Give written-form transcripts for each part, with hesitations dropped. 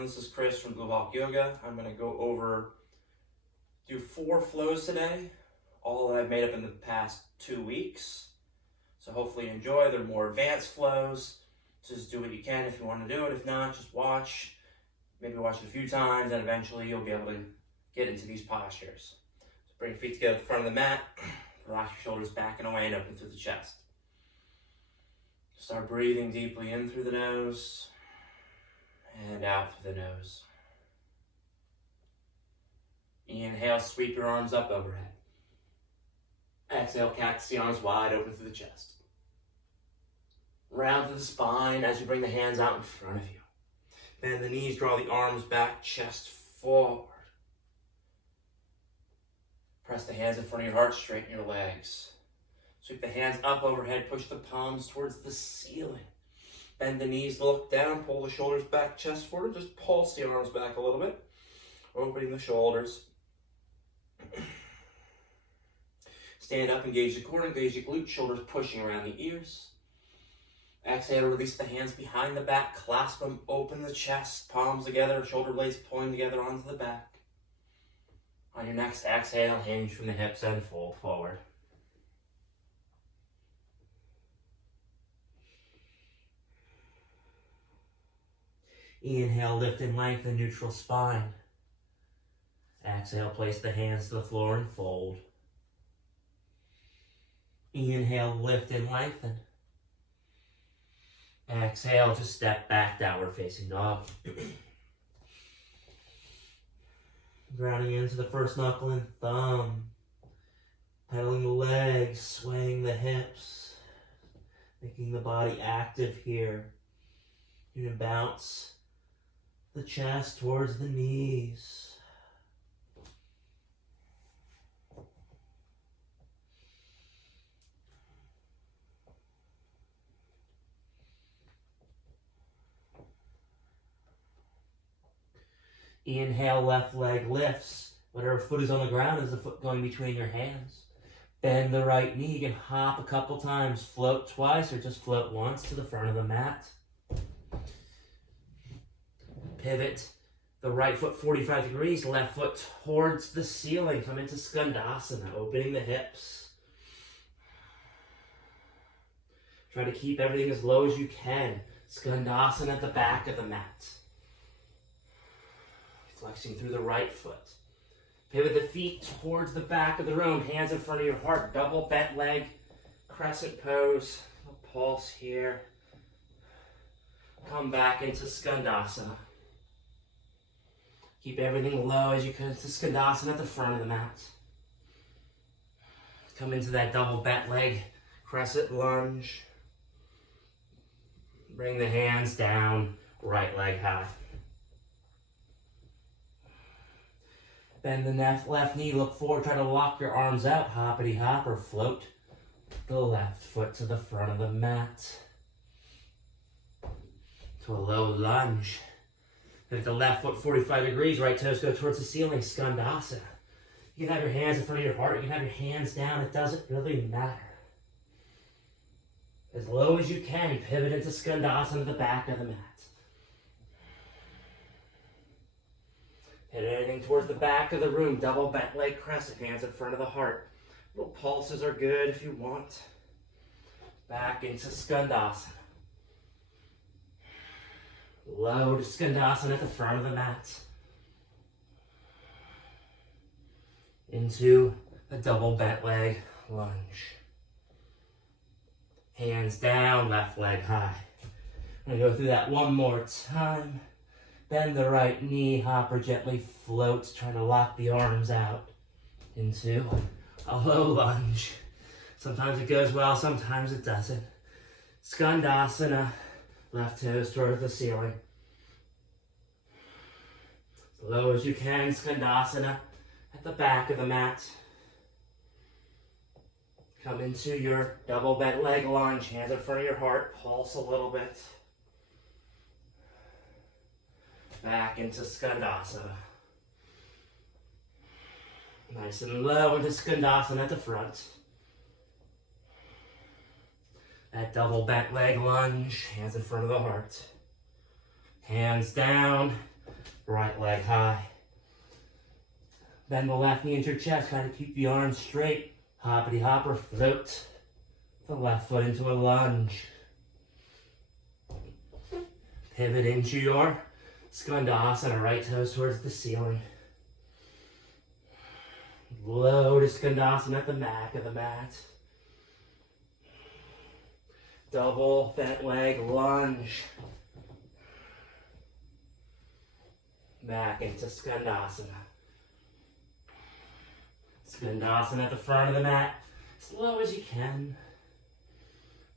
everyone, this is Chris from Blue Hawk Yoga. I'm going to do 4 flows today, all that I've made up in the past 2 weeks. So hopefully you enjoy. They're more advanced flows. Just do what you can if you want to do it. If not, just watch. Maybe watch it a few times, and eventually you'll be able to get into these postures. So bring your feet together at the front of the mat. Relax your shoulders back and away and open through the chest. Start breathing deeply in through the nose and out through the nose. Inhale, sweep your arms up overhead. Exhale, cactus the arms wide open through the chest. Round through the spine as you bring the hands out in front of you. Bend the knees, draw the arms back, chest forward. Press the hands in front of your heart, straighten your legs. Sweep the hands up overhead, push the palms towards the ceiling. Bend the knees, look down, pull the shoulders back, chest forward. Just pulse the arms back a little bit, opening the shoulders. Stand up, engage the core, engage the glutes, shoulders pushing around the ears. Exhale, release the hands behind the back, clasp them, open the chest, palms together, shoulder blades pulling together onto the back. On your next exhale, hinge from the hips and fold forward. Inhale, lift and lengthen neutral spine. Exhale, place the hands to the floor and fold. Inhale, lift and lengthen. Exhale, just step back, downward facing dog. Grounding into the first knuckle and thumb. Pedaling the legs, swaying the hips. Making the body active here. You're going to bounce the chest towards the knees. Inhale, left leg lifts. Whatever foot is on the ground is the foot going between your hands. Bend the right knee. You can hop a couple times, float twice, or just float once to the front of the mat. Pivot the right foot 45 degrees, left foot towards the ceiling. Come into Skandasana, opening the hips. Try to keep everything as low as you can. Skandasana at the back of the mat. Flexing through the right foot. Pivot the feet towards the back of the room. Hands in front of your heart. Double bent leg. Crescent pose. A pulse here. Come back into Skandasana. Keep everything low as you can to Skandasana at the front of the mat. Come into that double bent leg. Crescent lunge. Bring the hands down. Right leg high. Bend the left knee, look forward, try to lock your arms out, hoppity hop, or float the left foot to the front of the mat. To a low lunge. Pivot the left foot 45 degrees, right toes go towards the ceiling, Skandasana. You can have your hands in front of your heart, you can have your hands down, it doesn't really matter. As low as you can, pivot into Skandasana at the back of the mat. Hit anything towards the back of the room. Double bent leg crescent. Hands in front of the heart. Little pulses are good if you want. Back into Skandasana. Low to Skandasana at the front of the mat. Into a double bent leg lunge. Hands down, left leg high. I'm going to go through that one more time. Bend the right knee, hop or gently float, trying to lock the arms out into a low lunge. Sometimes it goes well, sometimes it doesn't. Skandasana, left toes towards the ceiling. As low as you can, Skandasana at the back of the mat. Come into your double bent leg lunge, hands in front of your heart, pulse a little bit. Back into Skandasana. Nice and low into Skandasana at the front. That double bent leg lunge, hands in front of the heart. Hands down, Right leg high. Bend the left knee into your chest. Try to keep the arms straight. Hoppity hopper, float the left foot into a lunge. Pivot into your Skandasana, right toes towards the ceiling. Low to Skandasana at the back of the mat. Double bent leg lunge. Back into Skandasana. Skandasana at the front of the mat, as low as you can.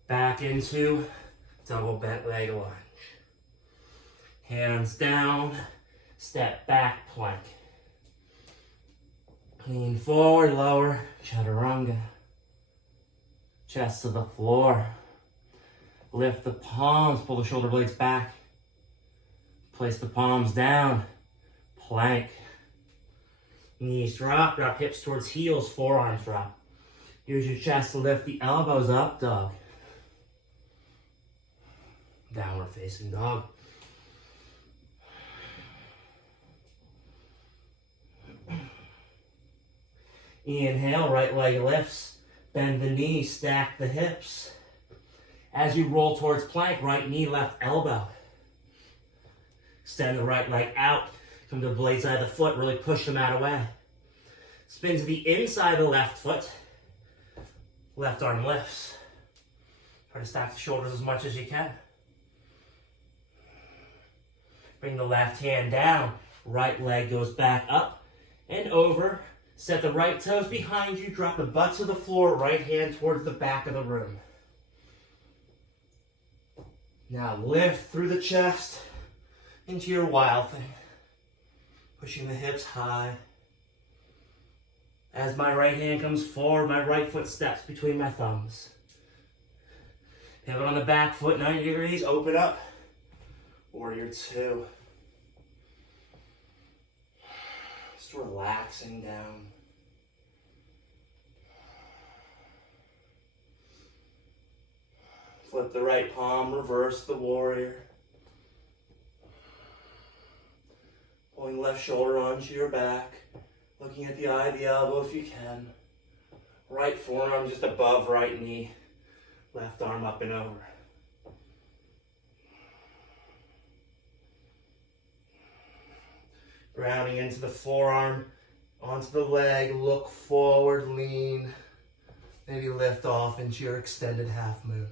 Back into double bent leg lunge. Hands down, step back plank. Lean forward, lower, chaturanga. Chest to the floor. Lift the palms, pull the shoulder blades back. Place the palms down, plank. Knees drop, drop hips towards heels, forearms drop. Use your chest to lift the elbows up, dog. Downward facing dog. Inhale, right leg lifts. Bend the knee, stack the hips. As you roll towards plank, right knee, left elbow. Extend the right leg out. Come to the blade side of the foot, really push the mat away. Spin to the inside of the left foot. Left arm lifts. Try to stack the shoulders as much as you can. Bring the left hand down. Right leg goes back up and over. Set the right toes behind you. Drop the butt to the floor. Right hand towards the back of the room. Now lift through the chest into your wild thing. Pushing the hips high. As my right hand comes forward, my right foot steps between my thumbs. Pivot on the back foot, 90 degrees, open up. Warrior two. Just relaxing down. Flip the right palm, reverse the warrior. Pulling left shoulder onto your back. Looking at the eye of the elbow if you can. Right forearm just above right knee. Left arm up and over. Grounding into the forearm, onto the leg, look forward, lean. Maybe lift off into your extended half moon.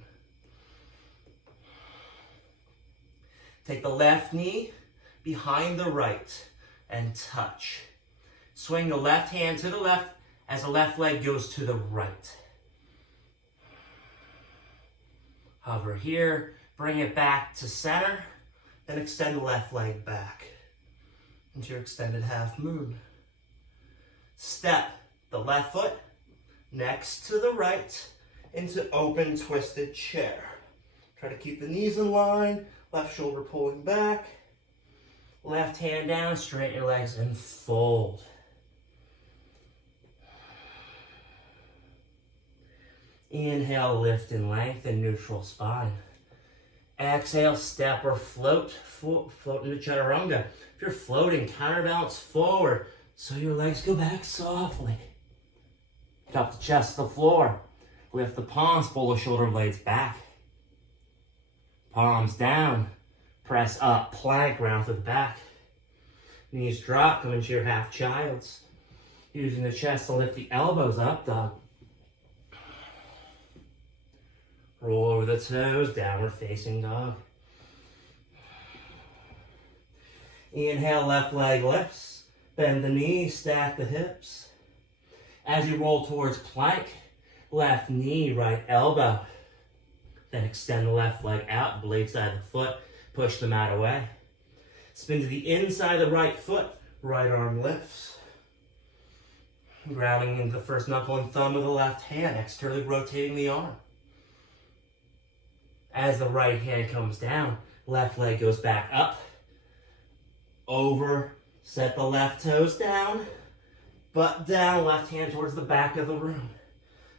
Take the left knee behind the right and touch. Swing the left hand to the left as the left leg goes to the right. Hover here, bring it back to center, then extend the left leg back into your extended half moon. Step the left foot next to the right into open twisted chair. Try to keep the knees in line, left shoulder pulling back, left hand down, straighten your legs and fold. Inhale, lift and lengthen, neutral spine. Exhale, step or float, float into chaturanga. If you're floating, counterbalance forward so your legs go back softly. Drop the chest to the floor. Lift the palms, pull the shoulder blades back. Palms down. Press up, plank, round to the back. Knees drop, come into your half child's. Using the chest to lift the elbows up, dog. Roll over the toes, downward facing dog. Inhale, left leg lifts. Bend the knees, stack the hips. As you roll towards plank, left knee, right elbow. Then extend the left leg out, blade side of the foot. Push the mat away. Spin to the inside of the right foot. Right arm lifts. Grounding into the first knuckle and thumb of the left hand, externally rotating the arm. As the right hand comes down, left leg goes back up. Over, set the left toes down. Butt down, left hand towards the back of the room.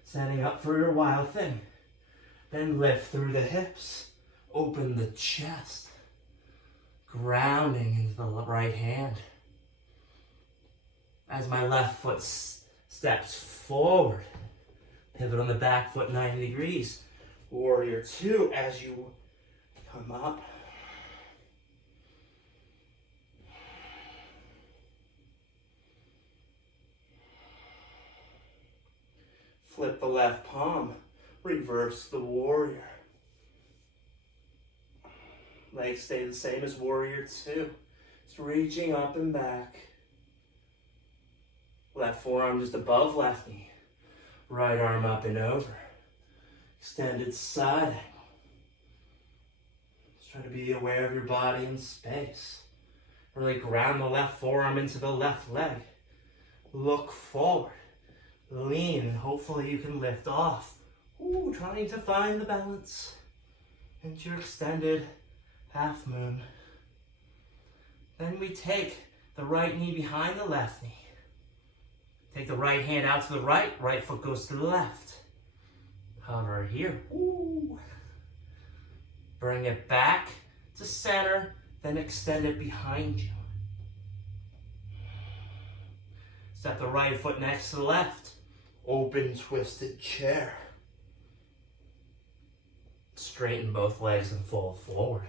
Setting up for your wild thing. Then lift through the hips. Open the chest. grounding into the right hand. As my left foot steps forward, pivot on the back foot 90 degrees. Warrior 2 as you come up. Flip the left palm, reverse the warrior. Legs stay the same as warrior 2. Just reaching up and back. Left forearm just above left knee. Right arm up and over. Extended side angle. Just try to be aware of your body and space. Really ground the left forearm into the left leg. Look forward. Lean, and hopefully you can lift off. Ooh, trying to find the balance into your extended half moon. Then we take the right knee behind the left knee. Take the right hand out to the right, right foot goes to the left. Hover here. Ooh. Bring it back to center, then extend it behind you. Step the right foot next to the left. Open twisted chair. Straighten both legs and fold forward.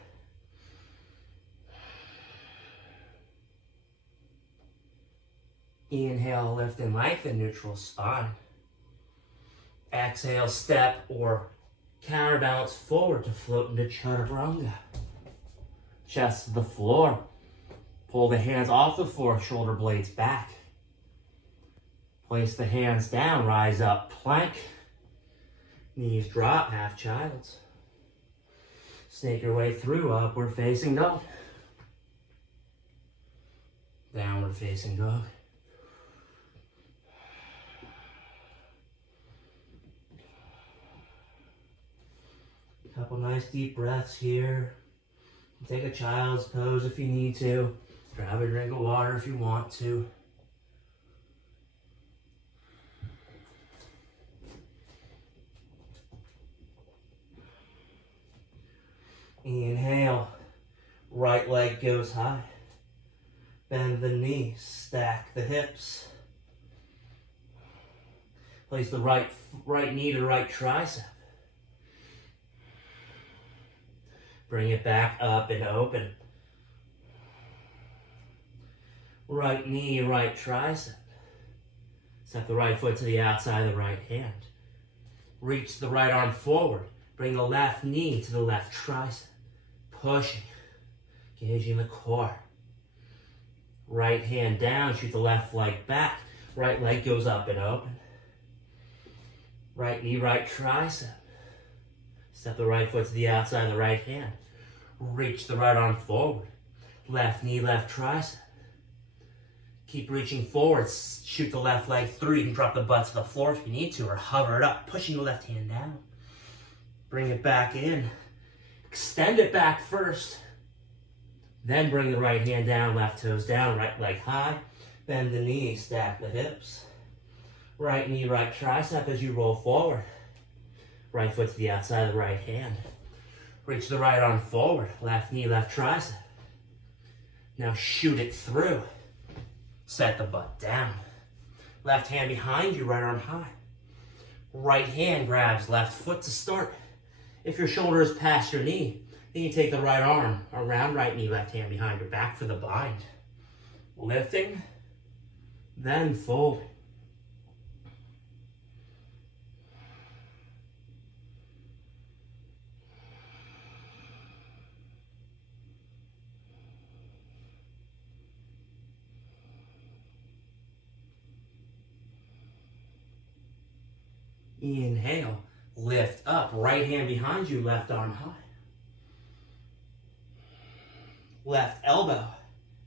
Inhale, lift and lengthen, neutral spine. Exhale, step or counterbalance forward to float into Chaturanga. Chest to the floor. Pull the hands off the floor, shoulder blades back. Place the hands down, rise up, plank. Knees drop, half child's. Snake your way through, upward facing dog. Downward facing dog. Couple nice deep breaths here. Take a child's pose if you need to. Grab a drink of water if you want to. Inhale, right leg goes high. Bend the knees, stack the hips. Place the right knee to the right tricep. Bring it back up and open. Right knee, right tricep. Step the right foot to the outside of the right hand. Reach the right arm forward. Bring the left knee to the left tricep. Pushing. Engaging the core. Right hand down, shoot the left leg back. Right leg goes up and open. Right knee, right tricep. Step the right foot to the outside of the right hand. Reach the right arm forward. Left knee, left tricep. Keep reaching forward. Shoot the left leg through. You can drop the butt to the floor if you need to, or hover it up, pushing the left hand down. Bring it back in. Extend it back first. Then bring the right hand down, left toes down, right leg high. Bend the knee, stack the hips. Right knee, right tricep as you roll forward. Right foot to the outside of the right hand. Reach the right arm forward. Left knee, left tricep. Now shoot it through. Set the butt down. Left hand behind you, right arm high. Right hand grabs left foot to start. If your shoulder is past your knee, then you take the right arm around right knee, left hand behind your back for the bind. Lifting, then folding. Inhale, lift up, right hand behind you, left arm high. Left elbow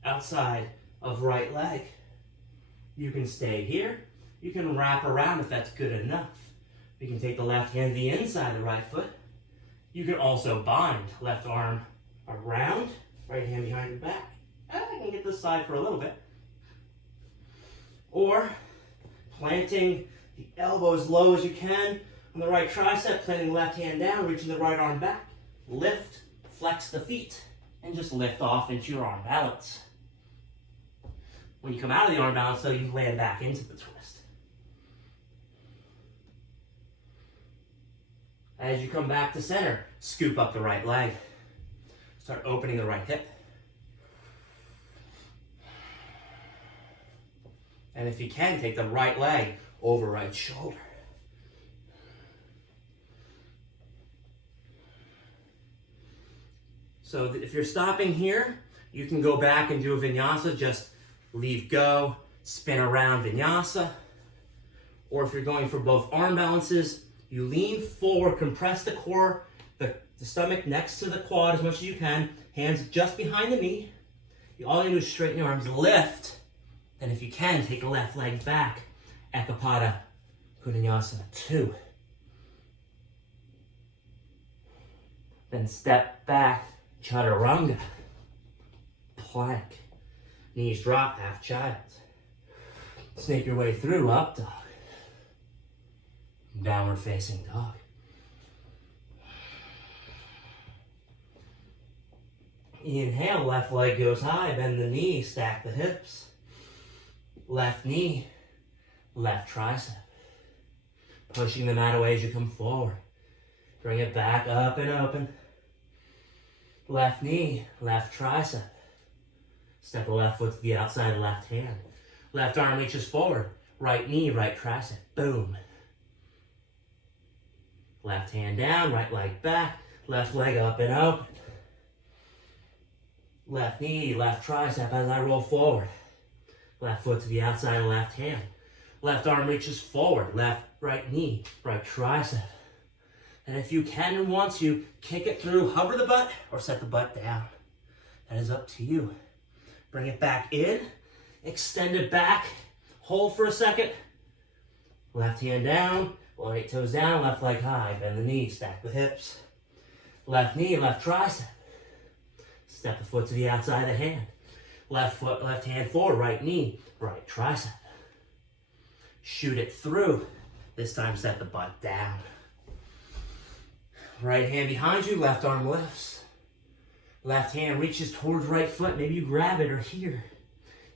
outside of right leg. You can stay here. You can wrap around if that's good enough. You can take the left hand to the inside of the right foot. You can also bind left arm around, right hand behind your back. I can get this side for a little bit. Or planting the elbow as low as you can on the right tricep, planting the left hand down, reaching the right arm back. Lift, flex the feet. and just lift off into your arm balance. When you come out of the arm balance, though, you land back into the twist. As you come back to center, scoop up the right leg. Start opening the right hip. And if you can, take the right leg over right shoulder. So if you're stopping here, you can go back and do a vinyasa, just leave go, spin around vinyasa. Or if you're going for both arm balances, you lean forward, compress the core, the stomach next to the quad as much as you can, hands just behind the knee. All you do is straighten your arms, lift, and if you can, take the left leg back. Ekapada Konasana 2. Then step back, Chaturanga. Plank. Knees drop, half child. Snake your way through, up dog. Downward facing dog. Inhale, left leg goes high, bend the knee, stack the hips. Left knee, left tricep. Pushing the mat away as you come forward. Bring it back up and open. Left knee, left tricep. Step the left foot to the outside, left hand. Left arm reaches forward. Right knee, right tricep. Boom. Left hand down, right leg back. Left leg up and open. Left knee, left tricep as I roll forward. Left foot to the outside, left hand. Left arm reaches forward. Left, right knee, right tricep. And if you can and want to, kick it through, hover the butt, or set the butt down. That is up to you. Bring it back in, extend it back, hold for a second. Left hand down, right toes down, left leg high, bend the knee, stack the hips. Left knee, left tricep. Step the foot to the outside of the hand. Left foot, left hand forward, right knee, right tricep. Shoot it through. This time set the butt down. Right hand behind you, left arm lifts. Left hand reaches towards right foot, maybe you grab it or here.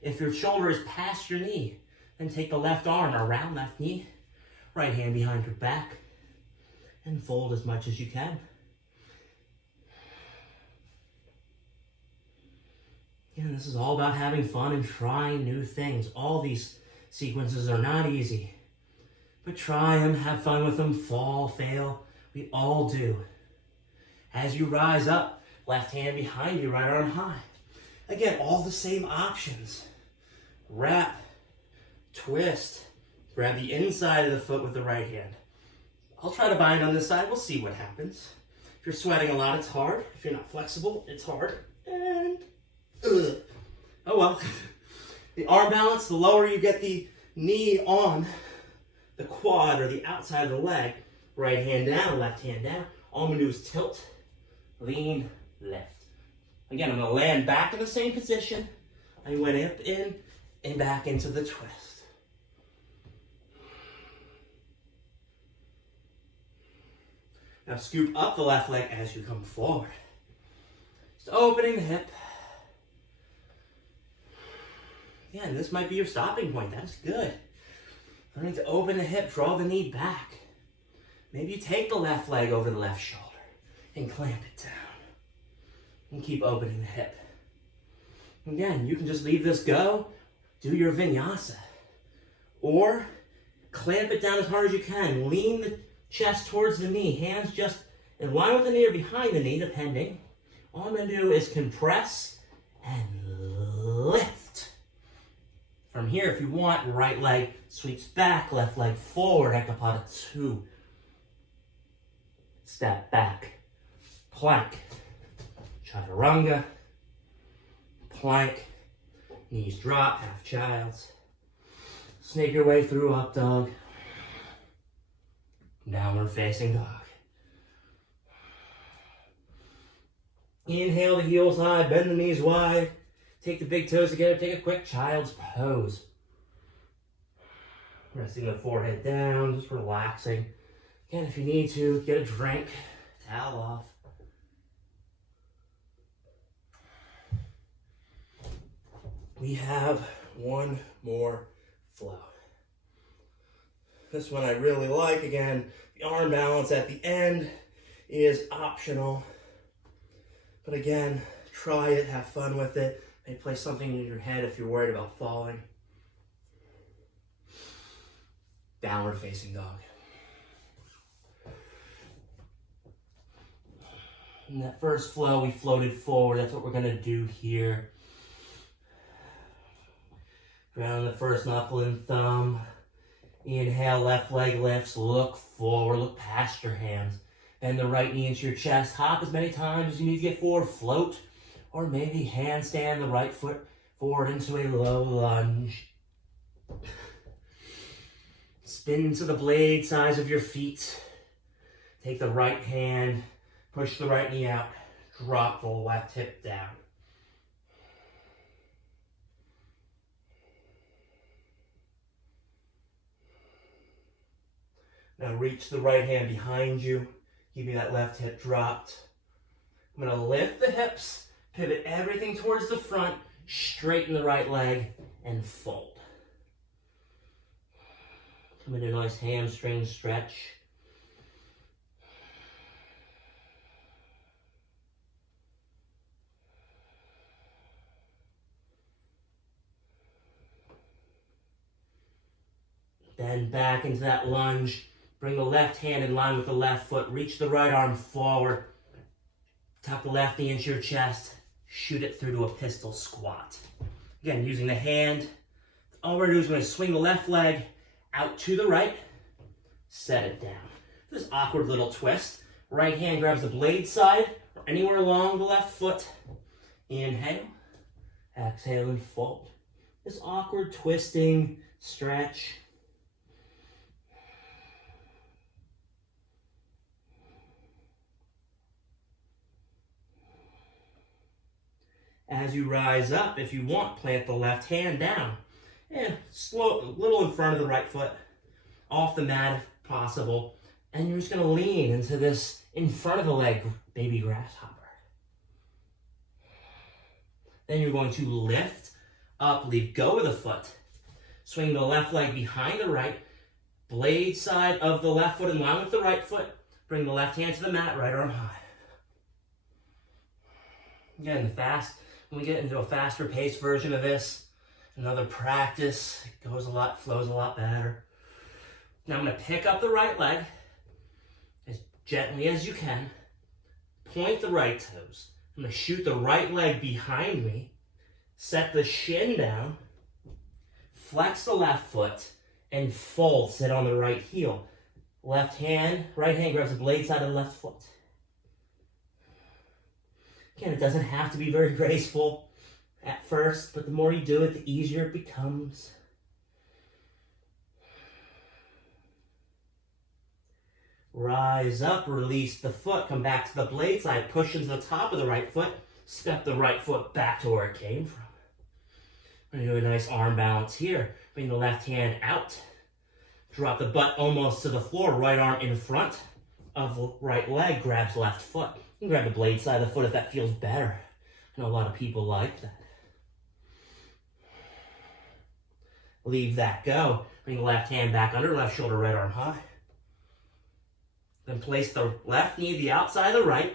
If your shoulder is past your knee, then take the left arm around left knee, right hand behind your back, and fold as much as you can. Again, this is all about having fun and trying new things. All these sequences are not easy, but try them, have fun with them, fall, fail. We all do. As you rise up, left hand behind you, right arm high. Again, all the same options. Wrap, twist, grab the inside of the foot with the right hand. I'll try to bind on this side, we'll see what happens. If you're sweating a lot, it's hard. If you're not flexible, it's hard. And, oh well. The arm balance, the lower you get the knee on the quad or the outside of the leg, right hand down, left hand down. All I'm gonna do is tilt, lean, lift. Again, I'm gonna land back in the same position. I went up, in, and back into the twist. Now scoop up the left leg as you come forward. Just opening the hip. Again, this might be your stopping point. That is good. Learning to open the hip, draw the knee back. Maybe you take the left leg over the left shoulder and clamp it down. And keep opening the hip. Again, you can just leave this go, do your vinyasa. Or clamp it down as hard as you can. Lean the chest towards the knee. Hands just in line with the knee or behind the knee, depending. All I'm going to do is compress and lift. From here, if you want, right leg sweeps back, left leg forward, Ekapada 2. Step back, plank, chaturanga, plank, knees drop, half child's. Snake your way through, up dog, downward facing dog. Inhale the heels high, bend the knees wide, take the big toes together, take a quick child's pose. Resting the forehead down, just relaxing. Again, if you need to, get a drink, towel off. we have one more flow. This one I really like. Again, the arm balance at the end is optional. But again, try it, have fun with it. Maybe play something in your head if you're worried about falling. Downward facing dog. In that first flow, we floated forward. That's what we're gonna do here. Ground the first knuckle and thumb. Inhale, left leg lifts, look forward, look past your hands. Bend the right knee into your chest. Hop as many times as you need to get forward. Float, or maybe handstand the right foot forward into a low lunge. Spin to the blade size of your feet. Take the right hand, push the right knee out, drop the left hip down. Now reach the right hand behind you, keeping that left hip dropped. I'm gonna lift the hips, pivot everything towards the front, straighten the right leg, and fold. Come into a nice hamstring stretch. Then back into that lunge. Bring the left hand in line with the left foot. Reach the right arm forward. Tuck the left knee into your chest. Shoot it through to a pistol squat. Again, using the hand. All we're going to do is we're going to swing the left leg out to the right. Set it down. This awkward little twist. Right hand grabs the blade side or anywhere along the left foot. Inhale. Exhale and fold. This awkward twisting stretch. As you rise up, if you want, plant the left hand down. And slow, a little in front of the right foot, off the mat if possible. And you're just going to lean into this in front of the leg, baby grasshopper. Then you're going to lift up, leave go of the foot. Swing the left leg behind the right, blade side of the left foot in line with the right foot. Bring the left hand to the mat, right arm high. Again, when we get into a faster paced version of this, another practice, it goes a lot, flows a lot better. Now I'm going to pick up the right leg as gently as you can. Point the right toes. I'm going to shoot the right leg behind me. Set the shin down. Flex the left foot and fold. Sit on the right heel. Right hand grabs the blade side of the left foot. Again, it doesn't have to be very graceful at first, but the more you do it, the easier it becomes. Rise up, release the foot, come back to the blade side, push into the top of the right foot, step the right foot back to where it came from. We're going to do a nice arm balance here. Bring the left hand out, drop the butt almost to the floor, right arm in front of the right leg, grabs left foot. You can grab the blade side of the foot if that feels better. I know a lot of people like that. Leave that go. Bring the left hand back under, left shoulder, right arm high. Then place the left knee to the outside of the right.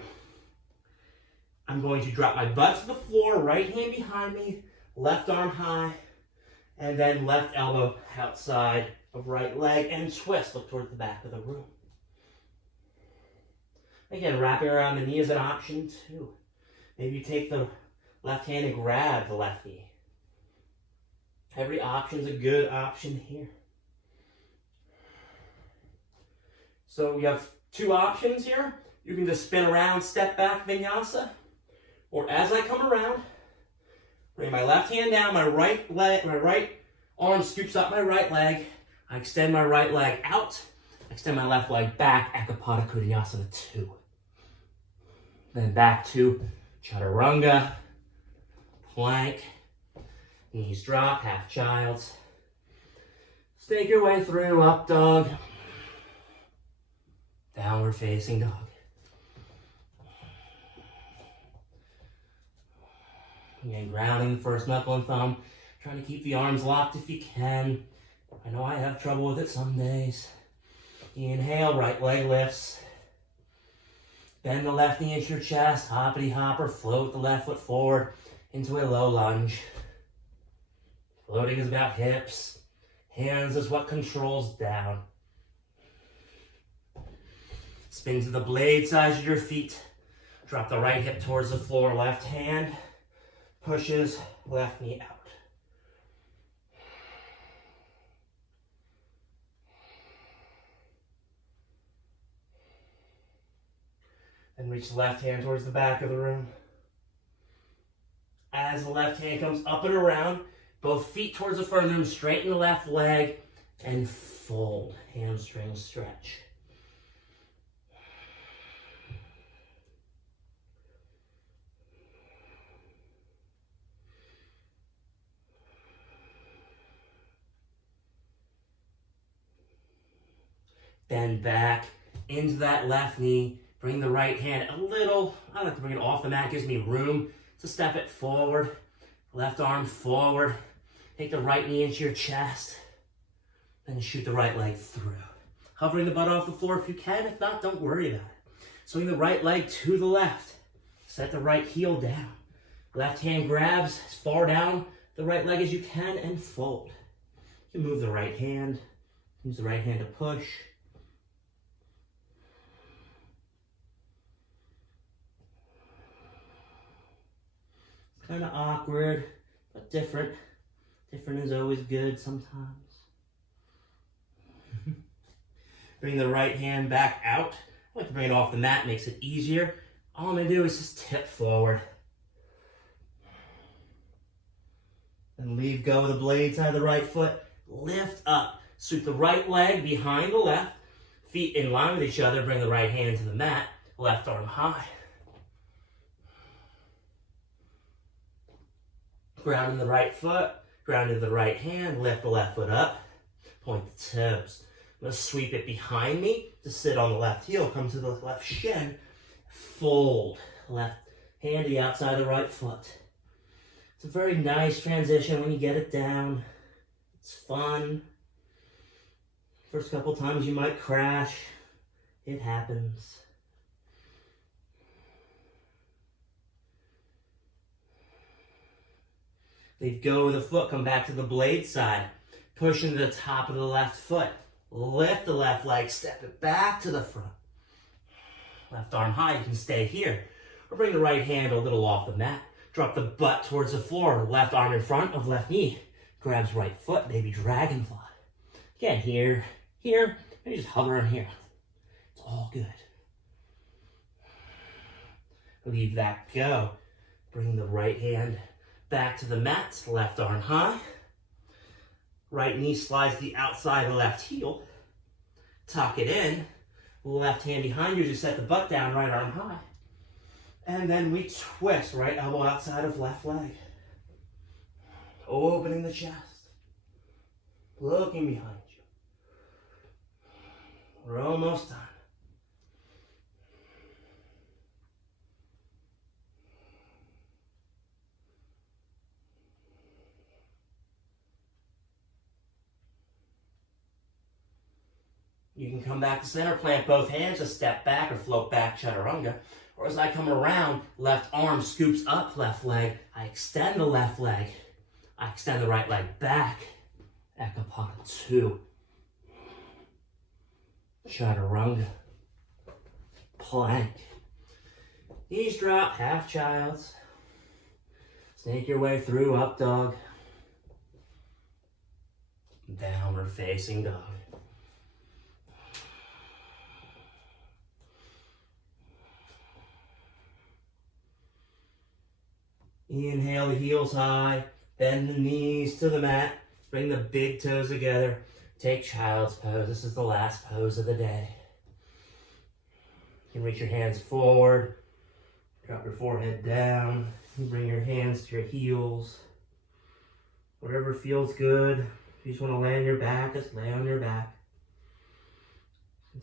I'm going to drop my butt to the floor, right hand behind me, left arm high, and then left elbow outside of right leg and twist. Look toward the back of the room. Again, wrapping around the knee is an option too. Maybe you take the left hand and grab the left knee. Every option is a good option here. So we have two options here. You can just spin around, step back, vinyasa. Or as I come around, bring my left hand down, my right arm scoops up my right leg. I extend my right leg out. Extend my left leg back, Ekapada Kudinyasana 2. Then back to Chaturanga, plank, knees drop, half child's. Snake your way through, up dog, downward facing dog. Again, grounding the first knuckle and thumb. Trying to keep the arms locked if you can. I know I have trouble with it some days. Inhale, right leg lifts. Bend the left knee into your chest. Hoppity hopper, float the left foot forward into a low lunge. Floating is about hips. Hands is what controls down. Spin to the blade sides of your feet. Drop the right hip towards the floor. Left hand pushes left knee out. Then reach the left hand towards the back of the room. As the left hand comes up and around, both feet towards the front of the room, straighten the left leg and fold. Hamstring stretch. Bend back into that left knee. Bring the right hand a little, I like to bring it off the mat, gives me room to step it forward. Left arm forward. Take the right knee into your chest. Then shoot the right leg through. Hovering the butt off the floor if you can. If not, don't worry about it. Swing the right leg to the left. Set the right heel down. Left hand grabs as far down the right leg as you can and fold. You can move the right hand. Use the right hand to push. Kind of awkward, but different. Different is always good sometimes. Bring the right hand back out. I like to bring it off the mat, makes it easier. All I'm gonna do is just tip forward. Then leave go of the blade side of the right foot. Lift up. Sweep the right leg behind the left. Feet in line with each other. Bring the right hand to the mat. Left arm high. Ground in the right foot, ground in the right hand, lift the left foot up, point the toes. I'm going to sweep it behind me to sit on the left heel, come to the left shin, fold, left hand to the outside of the right foot. It's a very nice transition when you get it down. It's fun. First couple times you might crash. It happens. Leave go of the foot, come back to the blade side. Push into the top of the left foot. Lift the left leg, step it back to the front. Left arm high, you can stay here. Or bring the right hand a little off the mat. Drop the butt towards the floor. Left arm in front of left knee. Grabs right foot, maybe dragonfly. Again, here, maybe just hover on here. It's all good. Leave that go. Bring the right hand back to the mat, left arm high. Right knee slides to the outside of the left heel. Tuck it in. Left hand behind you to set the butt down, right arm high. And then we twist, right elbow outside of left leg. Opening the chest. Looking behind you. We're almost done. You can come back to center, plant both hands, just step back or float back, chaturanga. Or as I come around, left arm scoops up left leg. I extend the left leg. I extend the right leg back. Ekapada 2. Chaturanga. Plank. Knees drop, half child's. Snake your way through, up dog. Downward facing dog. Inhale the heels high, bend the knees to the mat, bring the big toes together, take child's pose. This is the last pose of the day. You can reach your hands forward, drop your forehead down, you bring your hands to your heels. Whatever feels good. If you just want to lay on your back, just lay on your back.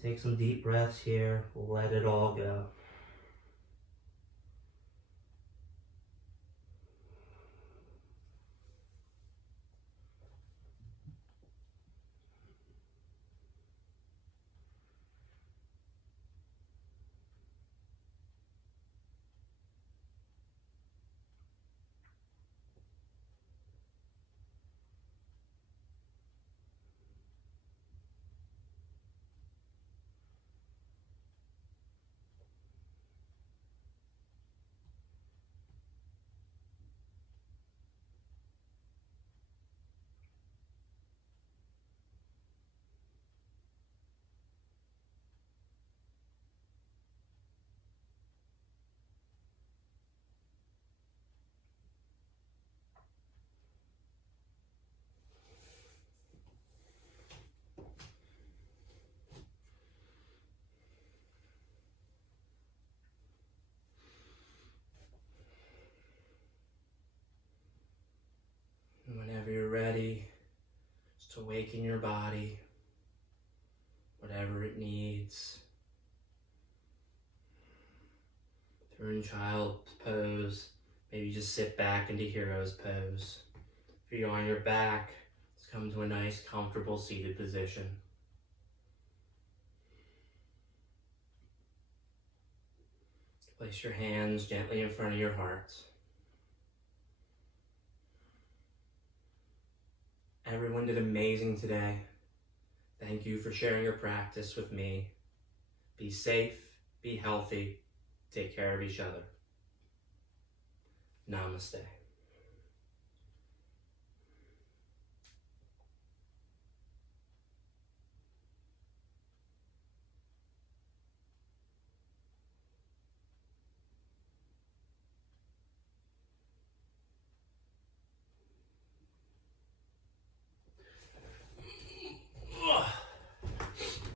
Take some deep breaths here, let it all go. ready, just awaken your body, whatever it needs. If you're in child's pose, maybe just sit back into hero's pose. If you're on your back, just come to a nice, comfortable seated position. Place your hands gently in front of your heart. Everyone did amazing today. Thank you for sharing your practice with me. Be safe, be healthy, take care of each other. Namaste.